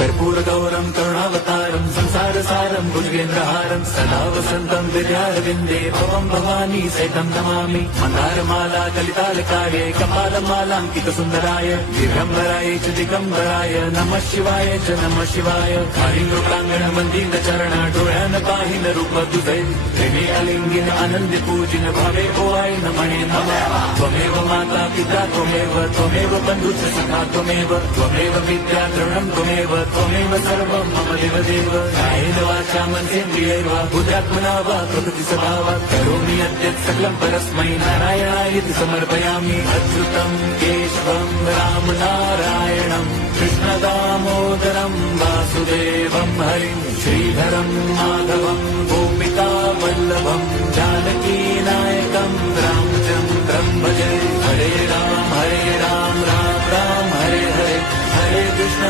कर्पूरगौरं करुणावतारं संसारसारं भुजगेन्द्रहारं सदा वसन्तं विद्यारविन्दे भवं भवानी सहितं नमामि। मन्दारमाला कलितालकार्ये कपालमालाङ्कितसुन्दराय दिगम्बराय च दिगम्बराय नमः शिवाय च नमः शिवाय। हरिन्द्रप्राङ्गण मन्दिरचरण डोळ्यान पाहिन रूप तुझे प्रेमे अलिंगिन आनंद पूजिन भावे ओवाय नमणे नमः। त्वमेव माता पिता त्वमेव बन्धुश्च सखा त्वमेव विद्या द्रवणं त्वमेव सर्वं मम देवदेव। कायेन वाचा मनसेन्द्रियैर्वा बुद्ध्यात्मना वा प्रकृति स्वभावात् करोमि यद्यत् सकलं परस्मै नारायणायति समर्पयामि। अच्युतं केशवं रामनारायणं कृष्णदामोदरं वासुदेवं हरिं श्रीधरं माधवं गोपिकावल्लभं जानकीनायकं रामचन्द्रं भजे। हरे राम राम राम हरे हरे हरे कृष्ण